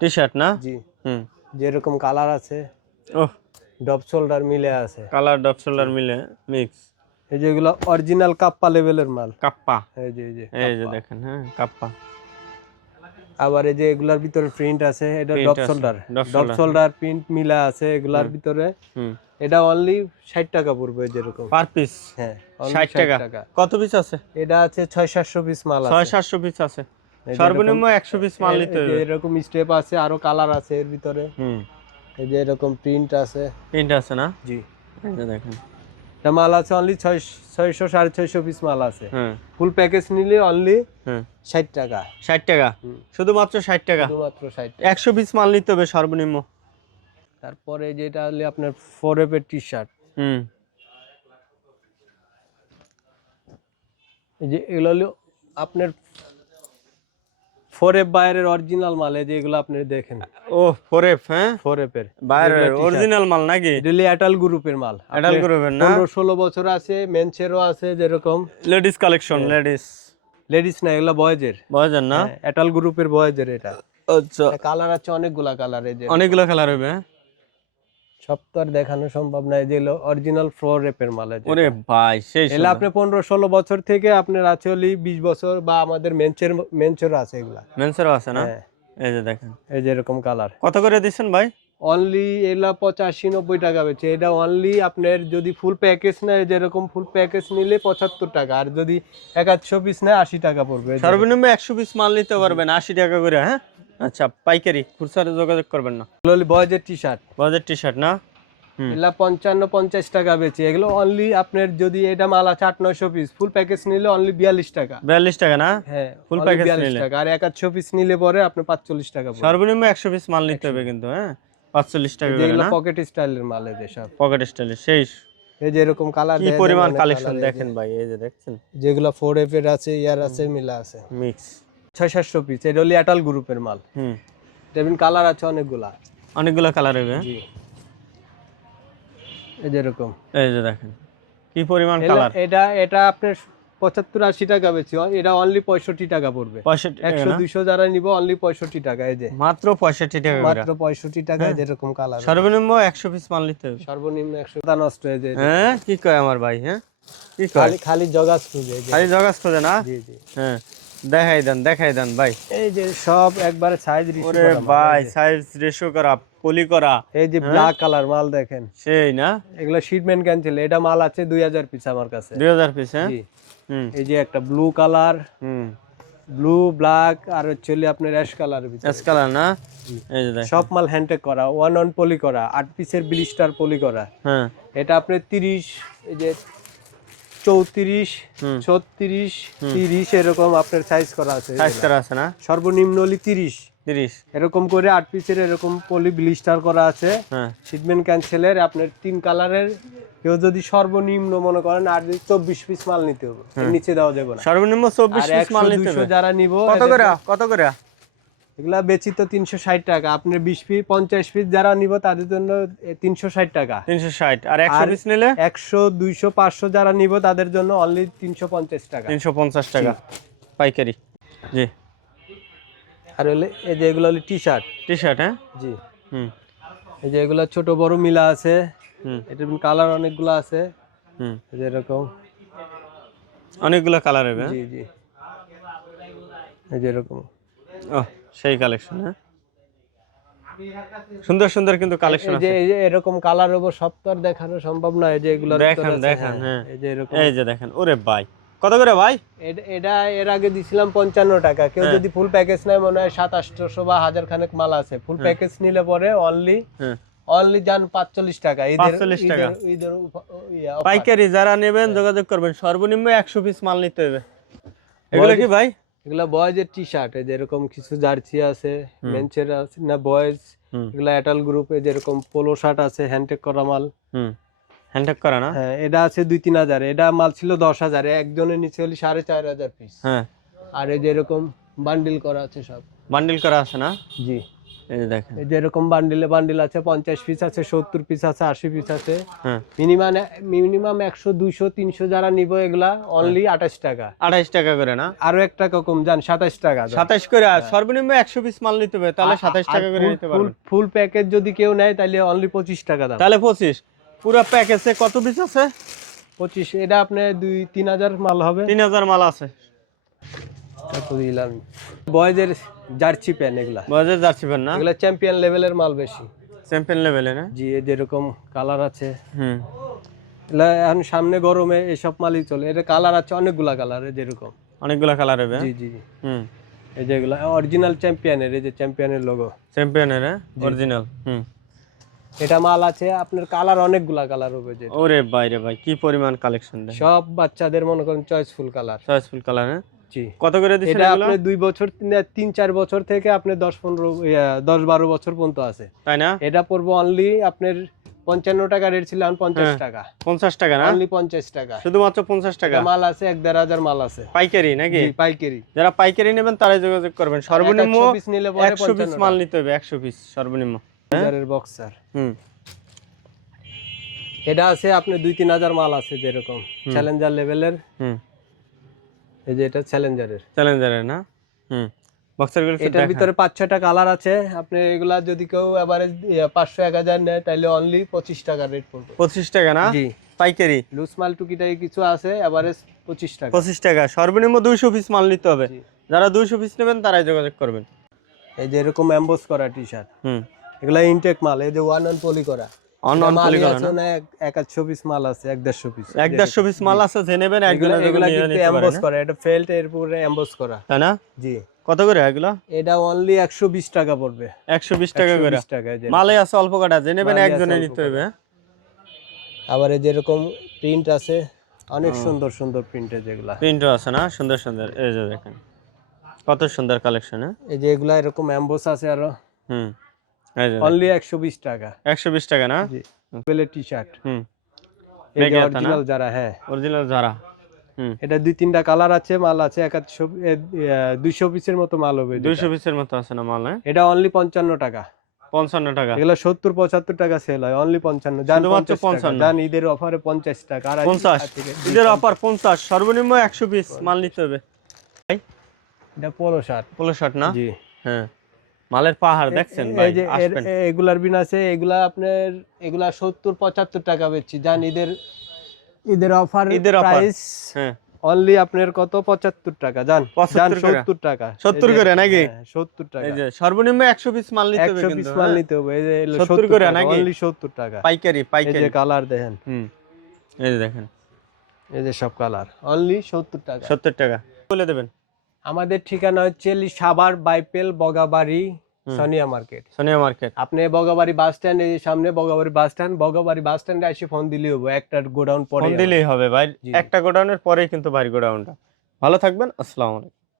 টি shirt না? জি, হুম। যেরকম colour আছে, ওহ, ডপ শোল্ডার মিলে আছে। কালার ডপ শোল্ডার মিলে মিক্স। এই যে এগুলো অরিজিনাল কাপ্পা লেভেলের মাল। কাপ্পা, এই যে এই যে কাপ্পা। দেখেন, হ্যাঁ কাপ্পা আবার এই যে এগুলার ভিতরে প্রিন্ট আছে, এটা প্রিন্ট ডপ আছে, shoulder. Drop drop shoulder shoulder print মিলা আছে এগুলার হুম ভিতরে। হুম। এটা অনলি 60 টাকা পড়বে যেরকম। পার পিস হ্যাঁ, অনলি 60 60 টাকা। টাকা। কত পিস আছে? এটা আছে 600-700 পিস মাল আছে। 600-700 পিস আছে। এই যে এরকম সর্বনিম্ন 100 পিস মাল নিতে এই যে হবে। এরকম স্টেপ আছে, আরো কালার আছে এর ভিতরে। হুম। এই যে এরকম প্রিন্ট আছে। প্রিন্ট আছে না? জি, এই যে দেখেন। এটা মাল আছে অনলি 600-650 পিস মাল আছে। হ্যাঁ ফুল প্যাকেজ নিলে অনলি হ্যাঁ 60 টাকা। 60 টাকা, শুধুমাত্র 60 টাকা। শুধুমাত্র 60 টাকা। 100 পিস মাল নিতে হবে সর্বনিম্ন। তারপরে যেটা হলে আপনার 4F এর টি শার্ট। হুম। এই যে এগুলো হলো আপনার 4F বাইরের অরিজিনাল মাল। এই যে এগুলো আপনি দেখেন, ও 4F, হ্যাঁ 4F এর বাইরের অরিজিনাল মাল নাকি? এগুলি অ্যাটাল গ্রুপের মাল। অ্যাডাল গ্রুপের না? 15-16 বছর আছে, মেন্সেরও আছে যেরকম। লেডিস কালেকশন, লেডিস লেডিস না, এগুলো বয়েজের। বয়জের না? অ্যাটাল গ্রুপের বয়েজের এটা। আচ্ছা, কালার আছে অনেকগুলা কালার। এই যে অনেকগুলো কালার হবে, হ্যাঁ? সব তো আর দেখানো সম্ভব না। এই যে অরিজিনাল 4F এর মাল। এই যে ওরে ভাই সেই এগুলো আপনি 15-16 বছর থেকে আপনার আছে হলি 20 বছর, বা আমাদের মেন্সেরও আছে এগুলা। মেন্সেরও আছে না? হ্যাঁ, এই যে দেখেন। এই যে এরকম কালার। কত করে দিচ্ছেন ভাই? অনলি এগুলা 85-90 টাকা বেচে। এটা অনলি আপনার যদি ফুল প্যাকেজ নেয়, যেরকম ফুল প্যাকেজ নিলে 75 টাকা, আর যদি 100 পিস নেয় 80 টাকা পড়বে। সর্বনিম্ন 100 পিস মাল নিতে পারবেন 80 টাকা করে, হ্যাঁ? আচ্ছা, পাইকারি, খুচরা যোগাযোগ করবেন না। এগুলো বয়েজের T shirt. Budget T shirt না? হুম। এগুলা 55-50 টাকা বেচে। এগুলো অনলি আপনার যদি এটা মাল আছে 800-900 পিস, ফুল প্যাকেজ নিলে অনলি 42 টাকা। 42 টাকা না? হ্যাঁ, ফুল only প্যাকেজ 42 নিলে টাকা। আর 100 পিস নিলে পরে আপনি 45 টাকা পড়বে। সর্বনিম্ন 100 পিস মাল নিতে হবে কিন্তু, হ্যাঁ? 45 টাকা করে যেগুলো না? পকেট স্টাইলের মাল এদের সব। পকেট স্টাইলে সেই এই যে এরকম কালার কি পরিমাণ কালেকশন দেখেন ভাই, এই যে দেখছেন যেগুলো 4F এর আছে, ইয়ার আছে, মিলা আছে। মিক্স। 600-700 পিস। এটা হলো অ্যাটাল গ্রুপের মাল। হুম। ডেভিন কালার আছে অনেকগুলা। অনেকগুলো কালার হবে, হ্যাঁ? জি, এই যে এরকম। এই যে দেখেন কি পরিমাণ কালার। এটা এটা আপনার 75-80 টাকা বেচি। এটা অনলি 65 টাকা পড়বে। 65 টাকা না? 100-200 যারা নিব অনলি 65 টাকা। এই যে মাত্র 65 টাকা করে। মাত্র 65 টাকায় যেরকম কালার। সর্বনিম্ন 100 পিস মাল নিতে হবে। সর্বনিম্ন 100 টা নষ্ট হয়ে যায়। হ্যাঁ, কি কয় আমার ভাই, হ্যাঁ? কি কয়? খালি খালি জগাস খুঁজে। এই যে খালি জগাস খোঁজে না? জি জি, হ্যাঁ, দেখাই দেন ভাই। এই যে সব একবারে সাইজ রিসিভ ওরে করা মাল। ভাই, সাইজ রেশিও করা, পলি করা, এই যে ব্ল্যাক কালার মাল দেখেন, সেই না? এগুলো শিটমেন্ট ক্যান্সেল। এটা মাল আছে 2000 পিস আমার কাছে। 2000 পিস, হ্যাঁ? জি, হুম এই যে একটা ব্লু কালার, হুম। ব্লু ব্ল্যাক, আর হচ্ছে আপনার অ্যাশ কালার ভিতরে। এস কালার না? এই যে দেখেন। সব মাল হ্যান্ডটেক করা, ওয়ান অন পলি করা, 8 পিসের ব্লিস্টার পলি করা। হ্যাঁ এটা আপনি 30, এই যে 34, হুম। 36, 30 এরকম আপনার সাইজ করা আছে। সাইজ করা আছে না? সর্বনিম্ন হলি 30 30। এরকম করে 8 পিসের এরকম পলি ব্লিস্টার করা আছে। হ্যাঁ শিটমেন্ট ক্যান্সেলের আপনার 3 কালারের। কেউ যদি সর্বনিম্ন মনে করেন আর যদি 24 পিস মাল নিতে হবে, এর নিচে দেওয়া যাবে না। সর্বনিম্ন 24 আর পিস মাল নিতে 100-200 হবে। যারা নিব, কত করে? এগুলা বেচি তো 360 টাকা। আপনি 20 পিস 50 পিস যারা নিব তাদের জন্য 360 টাকা। 360। আর 100 পিস নিলে 100, 200, 500 যারা নিব তাদের জন্য অনলি 350 টাকা। 350 টাকা পাইকারি। জি। আর হলে এই যে এগুলো হলো টি শার্ট। টি শার্ট, হ্যাঁ? জি, হুম এই যে এগুলো ছোট বড় মিলা আছে। হুম এটার কালার অনেকগুলো আছে। হুম। এই যে এরকম, অনেকগুলো কালার হবে, হ্যাঁ? জি জি, এই যে এরকম। ও, সেই কালেকশন, হ্যাঁ? সুন্দর সুন্দর কিন্তু কালেকশন আছে। এই যে এরকম কালার হবে, সব তো আর দেখানো সম্ভব না। এই যে এগুলো দেখেন, হ্যাঁ। এই যে এরকম। এই যে দেখেন, ওরে ভাই, কত করে ভাই? এটা এর আগে দিছিলাম 55 টাকা। কেউ যদি ফুল প্যাকেজ নেয় মনে হয় 700-800 বা 1000 খানেক মাল আছে। ফুল প্যাকেজ নিলে পরে অনলি যান 45 টাকা। 45 টাকা পাইকারি। যারা নেবেন যোগাযোগ করবেন। সর্বনিম্ন 100 পিস মাল নিতে হবে। এগুলো কি ভাই? এগুলা বয়েজের টি শার্ট। এই যেরকম কিছু জার্সি আছে, মেন্সের আছে না বয়েজ। এগুলা অ্যাটাল গ্রুপে যেরকম পোলো শার্ট আছে, হ্যান্ডটেক করা মাল। হ্যান্ডটেক করা না? হ্যাঁ, এটা আছে 2-3 হাজার। এটা মাল ছিল 10,000, একজনের নিচে হলি 4,500 পিস। হ্যাঁ। আর এই যেরকম বান্ডিল করা আছে সব। বান্ডিল করা আছে না? জি, এই যে দেখেন, এই যে এরকম বান্ডিল আছে, 50 পিস আছে, 70 পিস আছে, 80 পিস আছে। হ্যাঁ মিনিমাম 100 200 300 যারা নিব এগুলা অনলি 28 টাকা। 28 টাকা করে না, আরো 1 টাকা কম যান, 27 টাকা যান। 27 করে। আর সর্বনিম্ন 100 পিস মাল নিতে হবে, তাহলে 27 টাকা করে নিতে পারবেন। ফুল প্যাকেজ যদি কেউ নেয় তাহলে অনলি 25 টাকা দাম। তাহলে 25। পুরো প্যাকেজে কত পিস আছে? 25। এটা আপনি 2-3 হাজার মাল হবে। 3000 মাল আছে। তারপর দিলাম বয়েজের জার্সি প্যান, এগুলা বাজার যাচ্ছে না, এগুলা চ্যাম্পিয়ন লেভেলের মাল বেশি। চ্যাম্পিয়ন লেভেলে না? জি, এই যেরকম কালার আছে, হুম, এগুলা এখন সামনে গরমে এসব মালই চলে। এটা কালার আছে অনেকগুলা কালার, যেরকম অনেকগুলা কালার হবে। জি জি। হুম, এই যে এগুলা অরিজিনাল চ্যাম্পিয়নের, এই যে চ্যাম্পিয়নের লোগো, চ্যাম্পিয়নের অরিজিনাল। হুম, এটা মাল আছে আপনার কালার অনেকগুলা কালার হবে। যে ওরে বাইরে ভাই, কি পরিমাণ কালেকশন দেয়। সব বাচ্চাদের মনে করেন চয়েসফুল কালার। Choiceful colour. হ্যাঁ, জি। কত করে দিছেন এটা এগুলো? আপনি 2 বছর 3-4 বছর থেকে আপনি 10-12 বছর পর্যন্ত আছে, তাই না? এটা পড়বো অনলি আপনার 55 টাকা রেট ছিল, 50 টাকা। 50 টাকা না, অনলি 50 টাকা, শুধুমাত্র 50 টাকা। এটা মাল আছে 1-1.5 মাল আছে পাইকারি নাকি? জি, পাইকারি। যারা পাইকারি নেবেন তারাই যোগাযোগ করবেন। সর্বনিম্ন 100 পিস নিলে পরে 100 পিস মাল নিতে হবে, 100 পিস সর্বনিম্ন। হাজারের বক্সার। হুম, এটা আছে আপনি 2-3 হাজার মাল আছে, যেরকম চ্যালেঞ্জার লেভেলের। হুম, এই যে এটা চ্যালেঞ্জারের, চ্যালেঞ্জারের না? হুম, বক্সারগুলো এটার ভিতরে 5-6টা কালার আছে। আপনি এগুলা যদি কেউ এভারেজ 500-1000 নেয় তাহলে অনলি 25 টাকা রেট পড়বে। 25 টাকা না? জি, পাইকারি। লুজ মাল টুকিটাই কিছু আছে, এভারেজ 25 টাকা। 25 টাকা সর্বনিম্ন 200 পিস মাল নিতে হবে। জি। যারা 200 পিস নেবেন তারাই যোগাযোগ করবেন। এই যে এরকম এমবোস করা টি-শার্ট, হুম, এগুলা ইনটেক মাল। এই যে ওয়ান পলি করা, অন পলি করা না? 100 পিস মাল আছে, 150 পিস। 150 পিস মাল আছে, যে নেবেন একজনে এগুলা নিয়ে কিন্তু নিতে পারেন। এমবোস করা, এটা ফেল্ট এর পুরো এমবোস করা। তাই না? জি। কত করে এগুলো? এটা অনলি 120 টাকা পড়বে। 120 টাকা করে। 120 টাকা। এই যে মালে আছে অল্প কাটা, যে নেবেন মালে আছে একজনে অল্প নিতে হবে। আবার এই যেরকম প্রিন্ট আছে, অনেক সুন্দর সুন্দর প্রিন্টে যেগুলা। প্রিন্টও আছে না, সুন্দর সুন্দর। এই যে দেখেন কত সুন্দর কালেকশন। এই যে এগুলা এরকম এমবোস আছে আরো। হুম, এই যে অনলি 120 টাকা। 120 টাকা না? জি, বেলের টি-শার্ট। হুম, এই যে অরিজিনাল যারা, হ্যাঁ অরিজিনাল যারা। হুম, এটা 2-3টা কালার আছে, মাল আছে 200 পিসের মতো মাল হবে। 200 পিসের মতো আছে না মাল? এটা অনলি 55 টাকা। 55 টাকা। এগুলো 70-75 টাকা সেল হয়, অনলি 55। জান শুধুমাত্র 55 55। জান ঈদের অফারে 50 টাকা। আর 50 ঈদের অফার 50, সর্বনিম্ন 100 পিস মাল নিতে হবে। এটা পোলো শার্ট। পোলো শার্ট না? জি। হ্যাঁ, মালের পাহাড় দেখছেন ভাই, এই যে আসবেন। এগুলার বিন আছে, এগুলা আপনার এগুলা 70-75 টাকা বেচছি। জান ঈদের অফার প্রাইস হ্যাঁ, অনলি আপনার কত 75 টাকা। জান 70 টাকা। 70 করে নাকি? 70 টাকা। এই যে সর্বনিম্ন 100 পিস মাল নিতে হবে 100 কিন্তু। পিস মাল নিতে হবে। এই যে 70 করে নাকি? অনলি 70 টাকা। পাইকারি এই পাইকারি। যে কালার দেখেন, হুম, এই যে দেখেন, এই যে সব কালার অনলি 70 টাকা। 70 টাকা বলে দেবেন। আমাদের ঠিকানা হচ্ছে সাভার বাইপেল বগাবাড়ি সোনিয়া মার্কেট। সোনিয়া মার্কেট। আপনি বগাবাড়ি বাস স্ট্যান্ড, এই সামনে বগাবাড়ি বাস স্ট্যান্ডে এসে ফোন দিলেই হবে, একটা গোডাউন পরে ফোন দিলেই হবে ভাই, একটা গোডাউনের পরেই কিন্তু ভাই গোডাউনটা। ভালো থাকবেন, আসসালামু আলাইকুম।